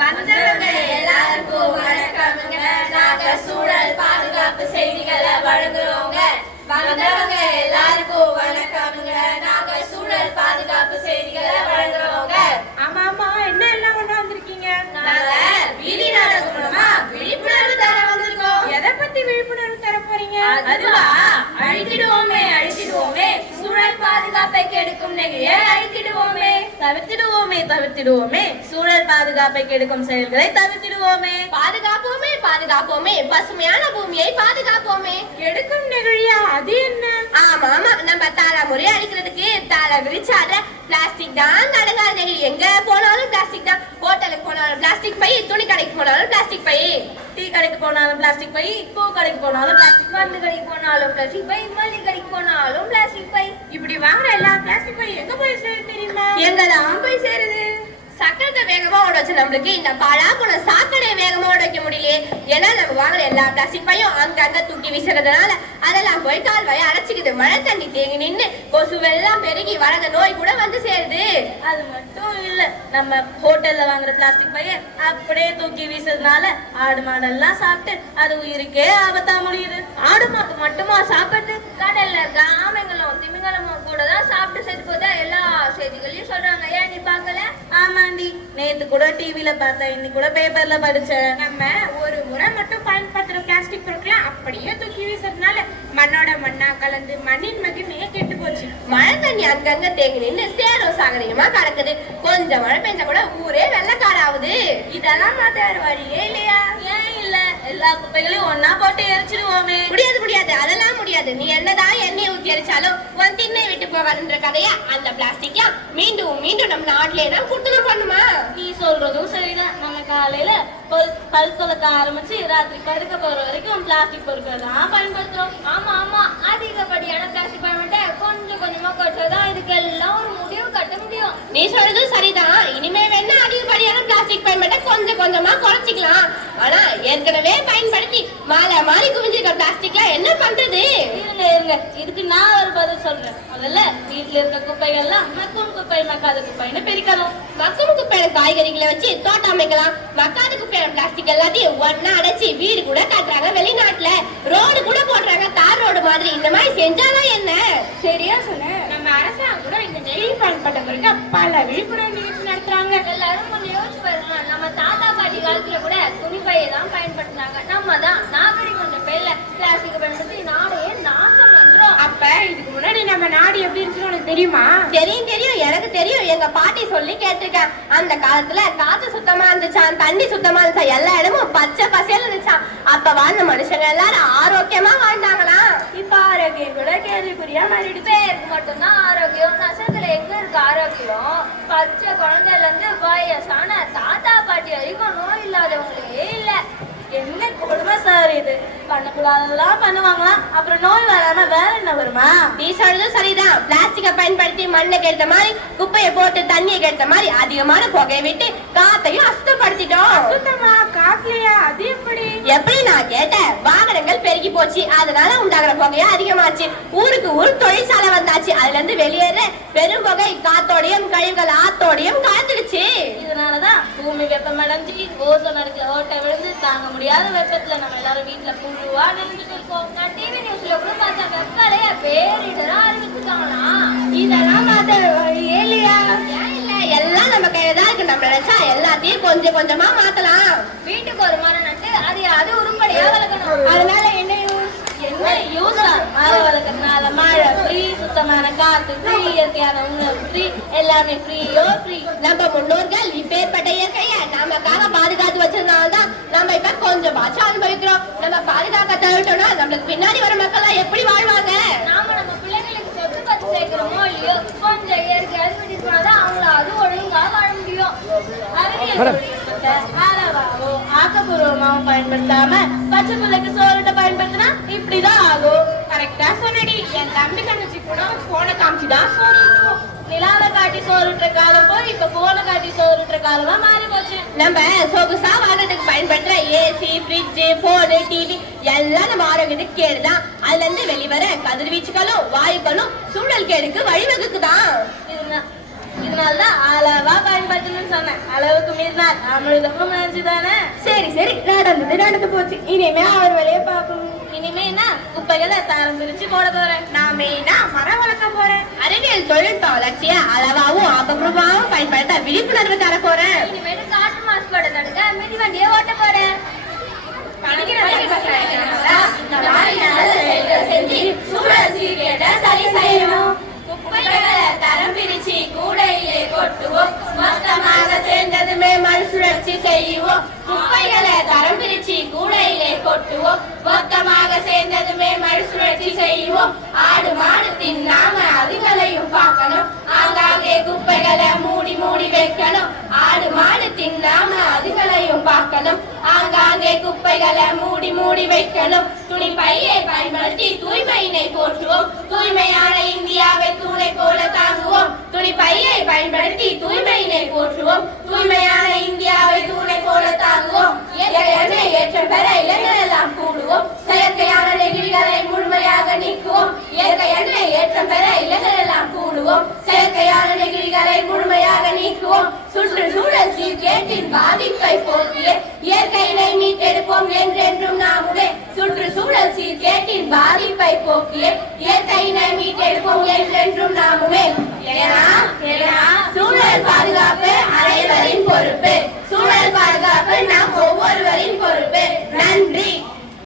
வந்தவங்க எல்லாருக்கும் வணக்கம்ங்க. நாங்க சூழல் பாதுகாப்பு செய்திகளை வழங்குறோங்க. வந்தவங்க எல்லாருக்கும் வணக்கம்ங்க. நாங்க சூழல் பாதுகாப்பு செய்திகளை வழங்குறோங்க. ஆமா ஆமா, என்ன எல்லாம் கொண்டு வந்திருக்கீங்க? நாங்க வீதி நாடகம் மூலமா விழிப்புணர்வு தர வந்திருக்கோம். எதை பத்தி விழிப்புணர்வு தர போறீங்க? அதுவா, அழித்திடுவோமே அழித்திடுவோமே, சூழல் பாதுகாப்பை கெடுக்கும் நெகிழியை அழித்திடுவோமே, தவிர்த்திடுவோமே தவிர்த்திடுவோமே, சூழல் பாதுகாப்பை கெடுக்கும் செயல்களை தவிர்த்திடுவோமே, பாதுகாப்போமே பாதுகாப்போமே, பசுமையான பூமியை பாதுகாப்போமே. கெடுக்கும் நெகிழியா? அது என்ன? ஆமா ஆமா, நம்ம தலைமுறை அழிக்கிறதுக்கு தலை விரிச்சாடுற பிளாஸ்டிக் தான் கடகார நெகிழி. எங்க போனாலும் பிளாஸ்டிக் தான். ஹோட்டலுக்கு போனாலும் பிளாஸ்டிக் பை, துணி கடைக்கு போனாலும் பிளாஸ்டிக் பை, டீ கடைக்கு போனாலும் பிளாஸ்டிக் பை, பூ கடைக்கு போனாலும் பிளாஸ்டிக், மருந்து கடைக்கு போனாலும் பிளாஸ்டிக் பை, மல்லிகை கடைக்கு போனாலும் பிளாஸ்டிக் பை. இப்படி வாங்குற எல்லா பிளாஸ்டிக் பை எங்க போய் சேரும் தெரியுமா? எங்கதான் போய் சேருது? சக்கரத்தை வேகமா ஓட வச்சு நம்மளுக்கு இந்த பாழா போன சாக்கடை வேகமா ஓட வைக்க முடியலையே. ஏன்னா நம்ம வாங்குற எல்லா பிளாஸ்டிக் பையும் அங்கங்க தூக்கி வீசுறதுனால அதெல்லாம் போய் கால்வாயை அடைச்சிக்குது. மழை தண்ணி தேங்கி நின்று கொசுவெல்லாம் பெருகி வளர்ந்த நோய் கூட வந்து சேருது. அது மட்டும் இல்ல, நம்ம ஹோட்டல்ல வாங்குற பிளாஸ்டிக் பைய அப்படியே தூக்கி வீசுறதுனால ஆடு மாடெல்லாம் சாப்பிட்டு அது உயிருக்கே ஆபத்தா முடியுது. ஆடு மாடு மட்டுமா சாப்பிட்டு? கடல்ல இருக்க ஆமைங்களும் திமிங்கலமும் கூட தான் சாப்பிட்டு செத்து போதா எல்லா செய்திகளையும் சொல்றாங்க. ஏன் நீ பார்க்கல? ஆமாண்டி, நேத்து கூட டிவில பார்த்தேன், இன்னைக்கு கூட பேப்பர்ல படிச்சேன். நம்ம ஒரு முறை மட்டும் பயன்படுத்துற பிளாஸ்டிக் பொருட்களை அப்படியே தூக்கி வீசுறதுனால மண்ணோட மண்ணா கலந்து மண்ணின் மகிமையே கெட்டு போச்சு. மழை தண்ணி அங்கங்க தேங்கி நின்று சேரும் சாகரிகமா கிடக்குது. கொஞ்சம் மழை பெஞ்சா கூட ஊரே வெள்ளக்காடாகுது. இதெல்லாம் மாத்த வழியே இல்லையா? ஏன் இல்ல, எல்லா குப்பைகளையும் ஒன்னா போட்டு எரிச்சிடுவோமே. முடியாது முடியாது, அதெல்லாம் முடியாது. நீ என்னதான் எண்ணெய் ஊத்தி எரிச்சாலும் உன் திண்ணை விட்டு போவாதுன்ற கதையா அந்த பிளாஸ்டிக்கா மீண்டும் மீண்டும் நம்ம நாட்டிலே தான் குடுத்தனம் பண்ணுமா? நீ சொல்றதும் சரிதான். நம்ம காலையில பல் துலக்க ஆரம்பிச்சு ராத்திரி படுக்க போற வரைக்கும் பிளாஸ்டிக் பொருட்களை தான் பயன்படுத்துறோம். ஆமா ஆமா, அதிகப்படியான பிளாஸ்டிக் பயன்படுத்த கொஞ்சம் கொஞ்சமா கட்டுறதான் இதுக்கெல்லாம் ஒரு முடிவு கட்ட முடியும். நீ சொல்றது சரிதான். இனிமே வேணா அதிகப்படியான பிளாஸ்டிக் பயன்படுத்த கொஞ்சம் கொஞ்சமா குறைச்சிக்கலாம். ஆனா ஏற்கனவே பயன்படுத்தி மாலை மாறி குவிஞ்சிருக்க பிளாஸ்டிக்ல என்ன பண்றது? இருங்க இருங்க, இதுக்கு நான் ஒரு பதில் சொல்றேன். முதல்ல வீட்டுல இருக்க குப்பைகள்லாம் மக்கும் குப்பை மக்காத குப்பைன்னு பிரிக்கணும். மக்கும் குப்பையான காய்கறிகளை வச்சு தோட்டம் அமைக்கலாம். மக்காத குப்பையான பிளாஸ்டிக் எல்லாத்தையும் ஒன்னா அடைச்சி வீடு கூட கட்டுறாங்க. வெளிநாட்டுல ரோடு கூட போடுறாங்க, தார் ரோடு மாதிரி. இந்த மாதிரி செஞ்சாதான் என்ன? சரியா சொன்ன. நம்ம அரசாங்கம் கூட இந்த நெகிழி பயன்பட்ட பிறகு பல விழிப்புணர்வு நிகழ்ச்சி நடத்துறாங்க. எல்லாரும் கொஞ்சம் யோசிச்சு பாருங்க. நம்ம தாத்தா பாட்டி காலத்துல கூட துணிப்பையை தான் பயன்படுத்தினாங்க. நம்ம தான் நாகரிக பேர்ல பிளாஸ்டிக் பயன்படுத்தி நாடையே நாசம் வந்துடும். அப்ப இதுக்கு முன்னாடி நம்ம நாடு எப்படி இருக்குன்னு உனக்கு தெரியுமா? தெரியும் தெரியும், எனக்கு தெரியும். எங்க பாட்டி சொல்லி கேட்டிருக்கேன். அந்த காலத்துல காத்து சுத்தமா இருந்துச்சான், தண்ணி சுத்தமா இருந்துச்சா, எல்லா இடமும் பச்சை பசேல் இருந்துச்சான். அப்ப வாழ்ந்த மனுஷங்க எல்லாரும் ஆரோக்கியமா வாழ்ந்தாங்களாம். இப்ப ஆரோக்கியம் கூட கேள்விக்குறியா மாறிடுச்சு. பேருக்கு மட்டும்தான் ஆரோக்கியம், நசத்துல எங்க இருக்கு ஆரோக்கியம்? பச்சை குழந்தைல இருந்து வயசான தாத்தா பாட்டி வரைக்கும் நோய் இல்லாதவங்களே இல்ல. என்ன கொடுமை சார் இது! பண்ணக்கூடாதெல்லாம் பண்ணுவாங்களாம், அப்புறம் நோய் வராம வேற என்ன வருமா? நீ சொல்றது சரிதான். பிளாஸ்டிக்கை பயன்படுத்தி மண்ணை கெடுத்த மாதிரி, குப்பையை போட்டு தண்ணியை கெடுத்த மாதிரி அதிகமான புகையை விட்டு காத்தையும் அசுத்தப்படுத்திட்டோம். சுத்தமா காக்கலையா? அது எப்படி? எப்படி நான் கேட்டேன். வாகனங்கள் பெருகி போச்சு, அதனால உண்டாகிற புகையும் அதிகமாச்சு. ஊருக்கு ஊர் தொழிற்சாலை வந்தாச்சு, அதுல இருந்து வெளியேற பெரும் புகை காத்தோடையும் கழிவுகள் ஆத்தோடையும் கலந்துடுச்சு. இதனாலதான் பூமி வெப்பமடைஞ்சு ஓசோன் அடுக்குல ஓட்டை விழுந்து தாங்க முடியாத வெப்பத்துல நம்ம எல்லாரும் வீட்டுல புழுவா நினைஞ்சிட்டு இருக்கோம். நான் டிவி நியூஸ்ல கூட பார்த்தேன், வெப்பலையா பேரிடரா அறிவிச்சுட்டாங்களாம். இதெல்லாம் மாத்த வழியே இல்லையா? ஏன் இல்ல, எல்லாம் நம்ம கையில தான் இருக்கு. நம்ம நினைச்சா எல்லாத்தையும் கொஞ்சம் கொஞ்சமா மாத்தலாம். வீட்டுக்கு ஒரு மரம் நட்டு அது உருப்படியா வளர்க்கணும். அதனால என்ன யூஸ்? என்ன யூஸா? மரம் வளர்க்கறதுனால மழை ஃப்ரீ, சுத்தமான காத்து ஃப்ரீ, இயற்கையான உணவு ஃப்ரீ, எல்லாமே ஃப்ரீயோ ஃப்ரீ. நம்ம முன்னோர்கள் இப்பேற்பட்ட இயற்கையை நமக்காக பாதுகாத்து வச்சதுனாலதான் நம்ம இப்ப கொஞ்சமாச்சும் அனுபவிக்கிறோம். நம்ம பாதுகாக்க தவிர்த்தோம்னா நம்மளுக்கு பின்னாடி வர மக்கள் எப்படி வாழ்வாங்க? நாம நம்ம பிள்ளைங்களுக்கு சொத்து பத்து சேர்க்கிறோமோ இல்லையோ, கொஞ்சம் இயற்கை அறிவிட்டு போனாதான் அவங்கள அது ஒழுங்கா வாழ முடியும். அறிவியல் தொழில்நுட்பத்தை அளவாகவும் ஆக்கப்பூர்வமாகவும் பயன்படுத்தாம பச்சை பிள்ளைக்கு சோறுட்ட பயன்படுத்தினா இப்படிதான் ஆகும். கரெக்டா சொன்னடி. என் தம்பி தங்கச்சி கூட போனை காமிச்சுதான் சோறு ஊட்டுவோம். நிலாவை காட்டி சோறுட்டுற காலம் போய் இப்ப போனை காட்டி சோறுட்டுற காலமா மாறி போச்சு. நம்ம சொகுசா வாழ்றதுக்கு பயன்படுத்துற ஏசி, ஃப்ரிட்ஜ், போனு, டிவி எல்லாம் நம்ம ஆரோக்கியத்துக்கு கேடுதான். அதுல இருந்து வெளிவர கதிர்வீச்சுகளும் வாயுக்களும் சூழல் கேடுக்கு வழிவகுக்குதான். இதனாலதான் அளவா பயன்படுத்தணும்னு சொன்னேன். அளவுக்கு மீறினார் அமிர்தமும் நினைச்சுதானே. சரி சரி, நடந்து போச்சு. இனிமே அவர் வேலையை பார்க்கணும். இனிமே என்ன குப்பைகளை தரம் பிரிச்சு போட போறேன். நான் மெயினா மரம் வளர்க்க போறேன். அறிவியல் தொழில்நுட்ப வளர்ச்சிய அளவாவும் ஆபரூபமாவும் பயன்படுத்த விழிப்புணர்வு தர போறேன். இனிமேட்டு காற்று மாசுபாடு தடுக்க மிதி வண்டியை ஓட்ட போறேன். சரி செய்யணும். குப்பைகளை தரம் பிரிச்சு கூடையிலே கொட்டுவோம். மொத்தமாக சேர்ந்ததுமே மறுசுழற்சி செய்வோம். குப்பைகளை தரம் பிரிச்சு கூடையிலே கொட்டுவோம். மொத்தமாக சேர்ந்ததுமே மறுசுழற்சி செய்வோம். ஆடு மாடு தின்னாம அதுகளையும் பார்க்கணும். ஆங்காங்கே குப்பைகளை மூடி மூடி வைக்கணும். ஆடு மாடு தின்னாம அதுகளையும் பார்க்கணும். ஆங்காங்கே குப்பைகளை மூடி மூடி வைக்கணும். துணி பையை பயன்படுத்தி தூய்மையினை போற்றுவோம். தூய்மையான இந்தியாவை தூணை போல தாங்குவோம். துணி பையை பயன்படுத்தி தூய்மையினை போற்றுவோம். தூய்மையான இந்தியாவை தூணை போல தாங்குவோம். ஏற்றம் பெற இளைஞர் எல்லாம் கூடுவோம். செயற்கையான நெகிழிகளை முழுமையாக நீக்குவோம். இயற்கை எண்ணெய் ஏற்றம் பெற இளைஞர் எல்லாம் கூடுவோம். செயற்கையான நெகிழிகளை முழுமையாக நீக்குவோம். சுற்றுச்சூழல் சீர்கேட்டின் பாதிப்பை போக்கிய இயற்கையினை மீட்டெடுப்போம் என்றென்றும் நாமுமே. சுற்றுச்சூழல் சீர்கேட்டின் பாதிப்பை போக்கிய இயற்கையினை மீட்டெடுப்போம் என்றென்றும் நாமுமே. சூழல் பாதுகாப்பு அனைவரின் பொறுப்பு. சூழல் பாதுகாப்பு நாம் ஒவ்வொருவரின் பொறுப்பு. நன்றி.